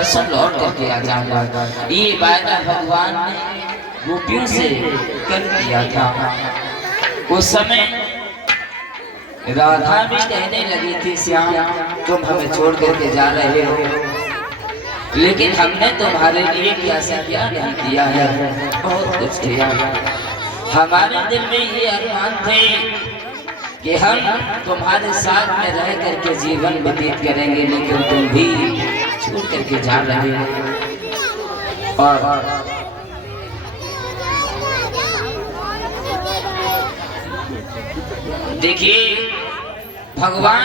परसों लौट करके आ जाऊंगा। ये वायदा भगवान ने गोपियों से कर दिया था। उस समय राधा भी कहने लगी थी, श्याम तुम हमें छोड़ करके जा रहे हो, लेकिन हमने तुम्हारे लिए क्या से क्या नहीं किया है, बहुत कुछ किया। हमारे दिल में ये अरमान थे कि हम तुम्हारे साथ में रह करके जीवन व्यतीत करेंगे, लेकिन तुम भी छोड़ करके जा रहे हो। और देखिए भगवान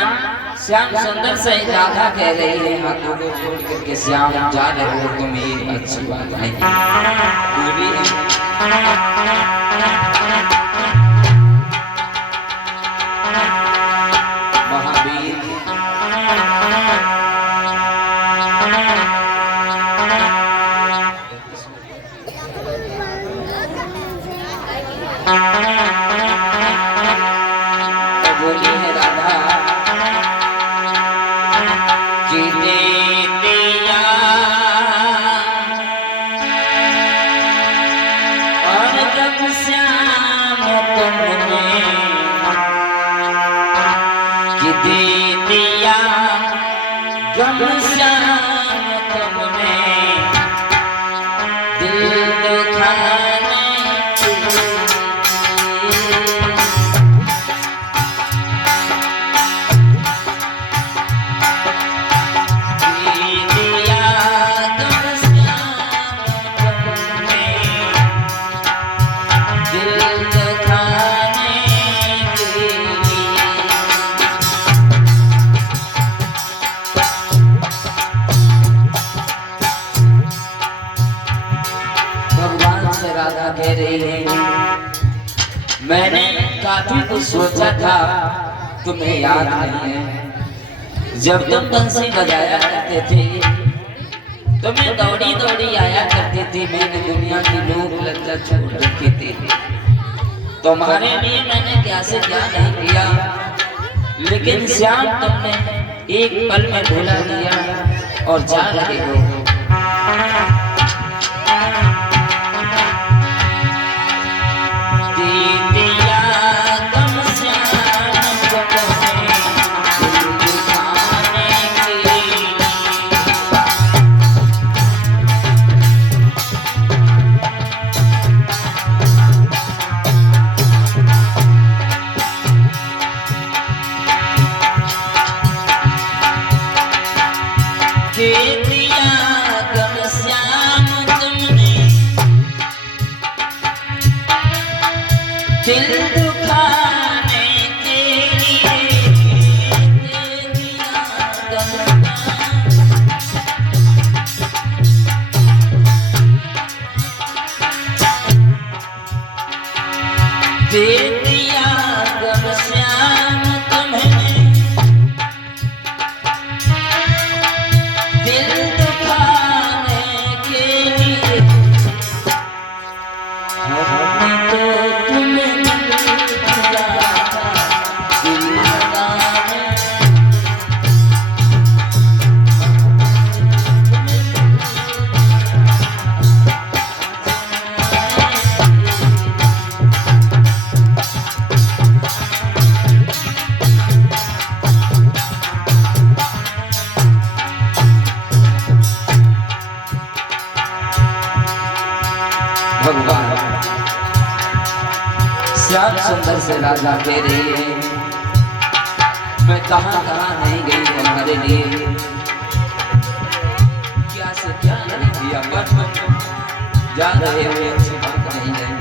श्याम सुंदर से राधा कह रही है, हाथों को छोड़ करके श्याम जा रहे हो, तुम ये अच्छी बात नहीं। महावीर बोली है राधा कि दे दिया और जब श्याम तुमने कि दे दिया जब श्याम तुमने दिल दुखाने राधा कह रही है, मैंने काफी कुछ सोचा था, तुम्हें याद नहीं है। जब तुम बंसी बजाया करते थे तो मैं दौड़ी दौड़ी आया करती थी, मैंने दुनिया की लोग लज्जा छोड़ रखी थी। तुम्हारे लिए मैंने क्या से क्या नहीं किया, लेकिन श्याम तुमने एक पल में भुला दिया और जा रहे हो। दिल दुखाने के लिए दे दिया गम श्याम तुम्हें, दिल दुखाने के लिए भगवान श्याम सुंदर से राधा कह रही है, मैं कहां कहां नहीं गई तुम्हारे लिए, क्या से क्या नहीं किया, बस जा रहे हो अच्छी बात नहीं है।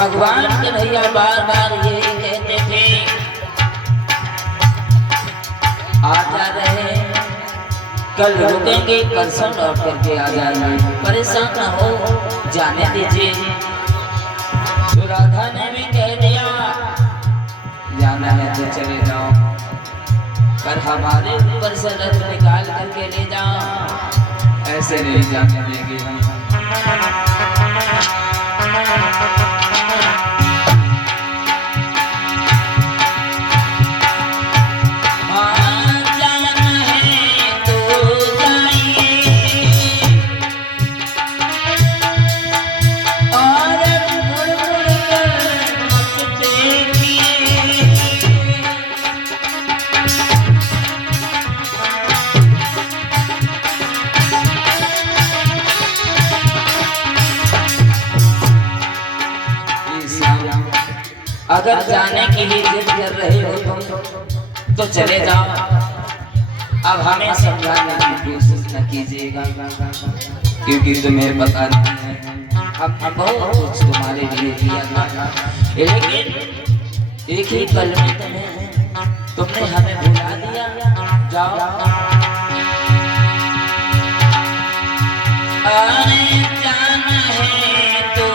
भगवान कन्हैया बार बार यही कहते थे, आता रहे, कल रुकेंगे, परसों लौट करके आ जाएंगे, परेशान न हो, जाने दीजिए। तो राधा ने भी कह दिया, जाना है तो चले जाओ, पर हमारे ऊपर से रथ निकाल करके ले जाओ, ऐसे नहीं जाने देंगे हम। अगर जाने की ही जिद कर रहे हो तुम तो चले जाओ, अब हमें समझाने की कोशिश न कीजिएगा, क्योंकि तुम्हें पता नहीं है हमने बहुत कुछ तुम्हारे लिए किया था, लेकिन एक ही पल में तुमने हमें भुला दिया। जाओ अरे जाना है तो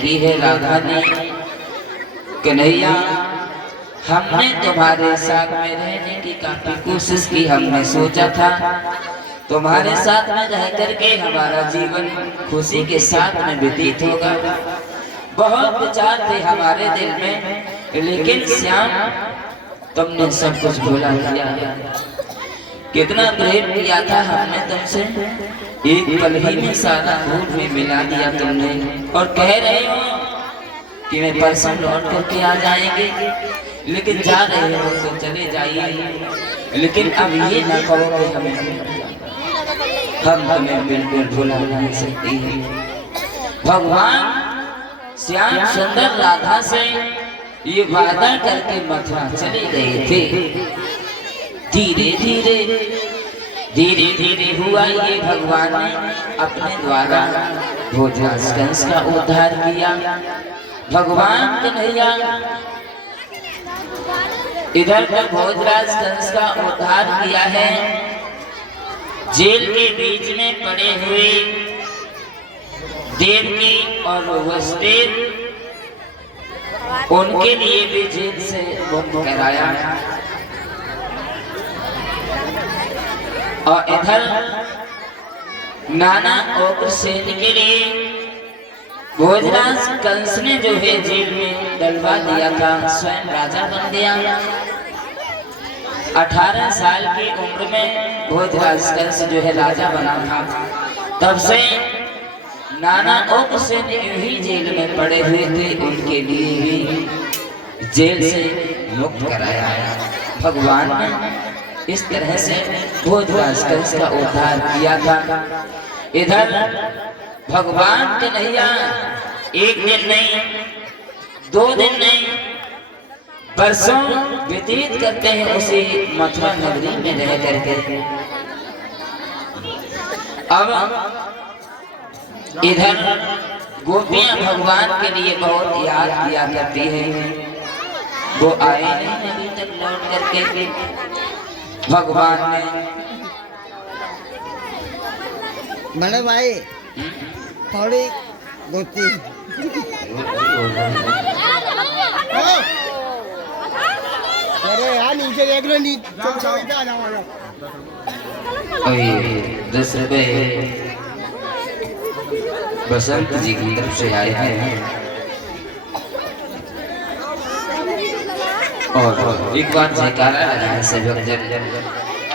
की है राधा ने, कन्हैया हमने तुम्हारे साथ में रहने की काफी कोशिश की, हमने सोचा था तुम्हारे साथ में रह करके हमारा जीवन खुशी के साथ में व्यतीत होगा, बहुत विचार थे हमारे दिल में, लेकिन श्याम तुमने सब कुछ भुला दिया। कितना प्रेम किया था हमने तुमसे, एक पल ही में सारा भूल में मिला दिया तुमने, और कह रहे हो कि मैं परसों लौट करके आ जाएंगे, लेकिन जा रहे हो तो चले जाइए, लेकिन अब ये ना कहो कि हम तुम्हें बिल्कुल भुला नहीं सकती। भगवान श्याम सुंदर राधा से ये वादा करके मथुरा चले गए थे। धीरे धीरे धीरे धीरे हुआ ये भगवान ने अपने द्वारा भोजराज कंस का उद्धार किया। भगवान कन्हैया इधर पर भोजराज कंस का उद्धार किया है, जेल के बीच में पड़े हुए देवकी और वसुदेव उनके लिए भी जेल से मुक्त कराया, और इधर नाना और सेन के लिए भोजराज कंस ने जो है जेल में डलवा दिया था, स्वयं राजा बन गया। 18 साल की उम्र में भोजराज कंस जो है राजा बना था, तब से नाना और सेन यही जेल में पड़े हुए थे, उनके लिए भी जेल से मुक्त कराया। भगवान ने इस तरह से भोजराज कंस का उद्धार किया था। इधर भगवान कन्हैया एक दिन नहीं, 2 दिन नहीं, बरसों व्यतीत करते हैं उसी मथुरा नगरी में रह करके। अब इधर गोपियां भगवान के लिए बहुत याद किया करती हैं, वो आए नहीं अभी तक लौट करके। भगवान ने बड़े भाई थोड़ी गोती अरे यार नीचे देख लो, ओए 10 रुपए बसंत जी की तरफ से आए हैं और एक बार जयकारा लगाए सभी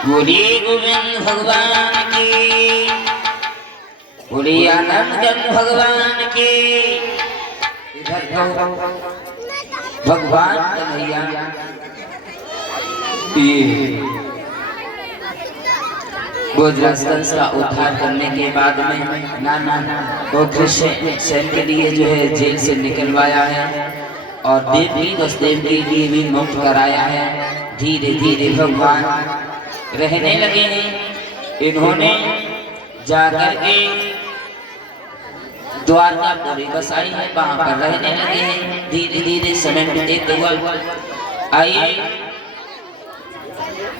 बोलिए गोविंद भगवान की, बोलिए आनंद भगवान की। इधर भगवान कन्हैया गोजरासंस का उद्धार करने के बाद में ना वो कृष्ण सेन के लिए जो है जेल से निकलवाया है और देवी वसुदेव के लिए भी मुक्त कराया है। धीरे धीरे भगवान रहने लगे हैं। इन्होंने जाकर के द्वारकापुरी बसाई है, वहां पर रहने लगे हैं। धीरे धीरे समय बीतते हुआ आइए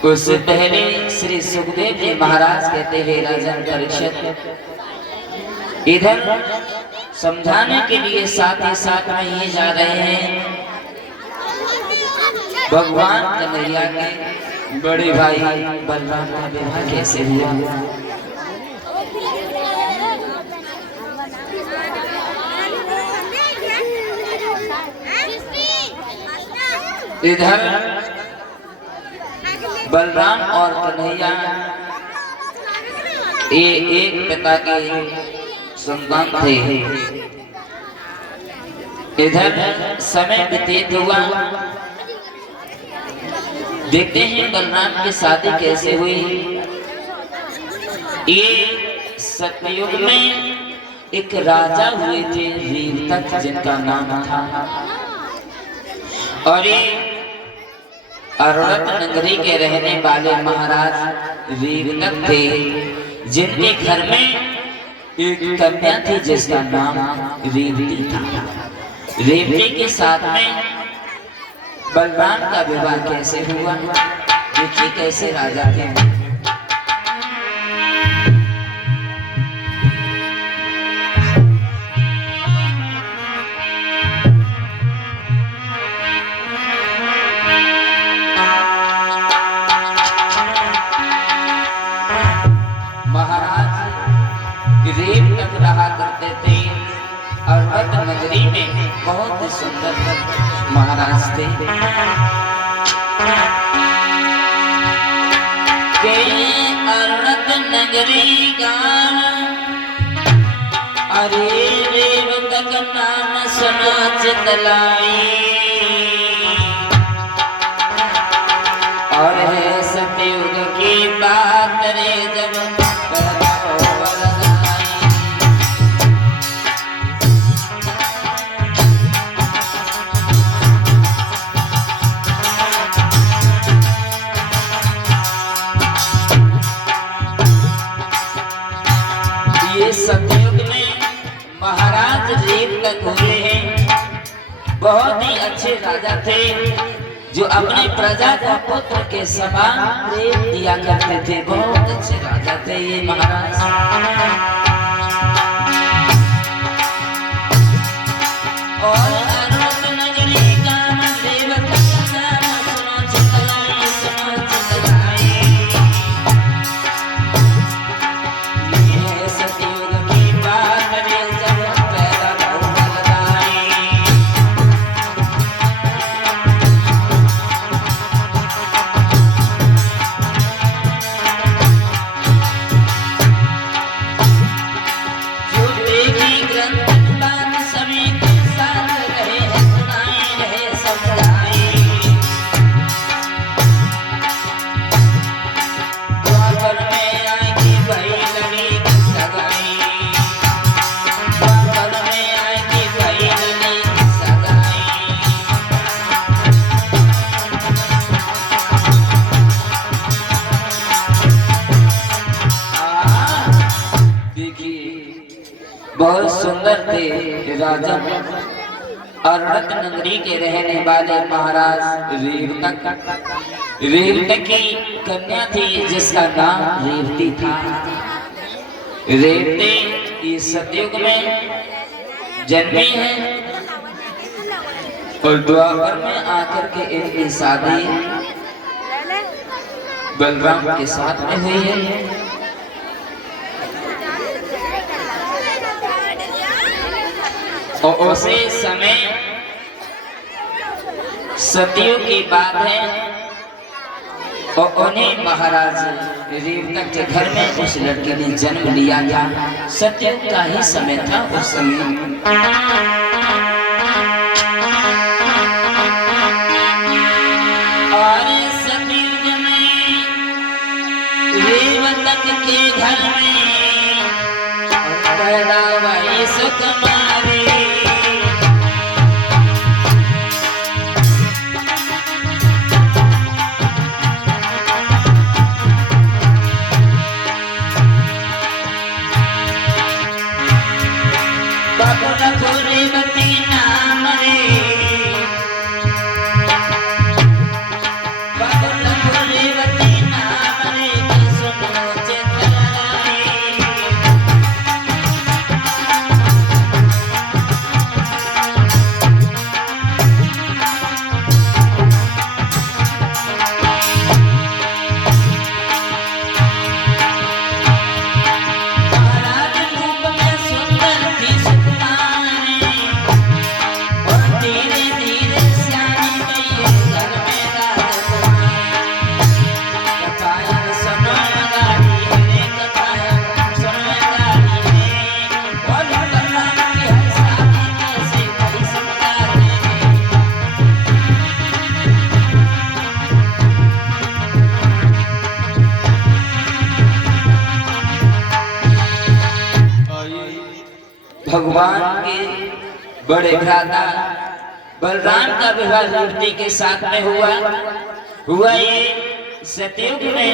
उससे पहले श्री सुखदेव जी महाराज कहते हैं राजन परीक्षित, इधर समझाने के लिए साथ ही साथ में ये जा रहे हैं भगवान कन्हैया के बड़े भाई बलराम का विवाह कैसे हुआ। इधर बलराम और कन्हैया एक पिता के संतान थे। इधर समय व्यतीत हुआ, देखते हैं बलराम की शादी कैसे हुई। ये सतयुग में एक राजा हुए थे वीरतक, जिनका नाम था, और ये अरवत नगरी के रहने वाले महाराज वीरतक थे, जिनके घर में एक कन्या थी जिसका नाम रेवती था। रेवती के साथ में बलराम का विवाह कैसे हुआ, देखिए कैसे राजा थे। रेवतक रहा करते थे अरवत नगरी में, बहुत सुंदर महाराज थे। के अरवत नगरी गान, अरे रेवतक नाम सुना चितलाई, और है सतयुग की बात रे जब सतयुग में महाराज रेवतक हुए हैं। बहुत ही अच्छे राजा थे जो अपने प्रजा का पुत्र के समान प्रेम दिया करते थे। बहुत अच्छे राजा थे ये महाराज। और अरवत नगरी का रेवतक नाम सुनो चितलाई, सुनो चितलाई। सभी के साथ सुंदर थे राजा अरणक नगरी के रहने वाले महाराज रेवतक की कन्या थी जिसका नाम रेवती था। रेवती इस सतयुग में जन्मी है और द्वापर में आकर के इनकी शादी बलराम के साथ में हुई है। और उसी समय सतयुग की बात है और उन्हें महाराज रेवतक के घर में उस लड़के ने जन्म लिया था। सतयुग का ही समय था उस समय। और सतयुग में रेवतक के घर में पैदा हुई सुकुमारी। भगवान के बड़े भ्राता बलराम का विवाह रेवती के साथ में हुआ ये सतयुग में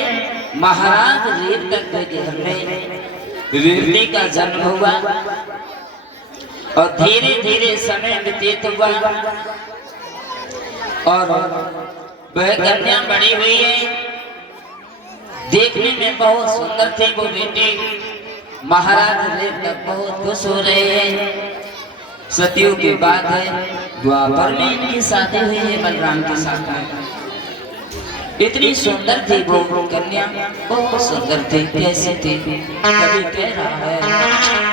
महाराज रेवतक के घर में रेवती का जन्म हुआ और धीरे धीरे समय व्यतीत हुआ और वह कन्या बड़ी हुई है। देखने में बहुत सुंदर थी वो बेटी। महाराज रेवतक बहुत खुश हो रहे हैं। सतयुग की बात है, द्वापर में इनकी शादी हुई है बलराम के साथ में। इतनी सुंदर थी वो कन्या, बहुत सुंदर थी। कैसे थी कभी कह रहा है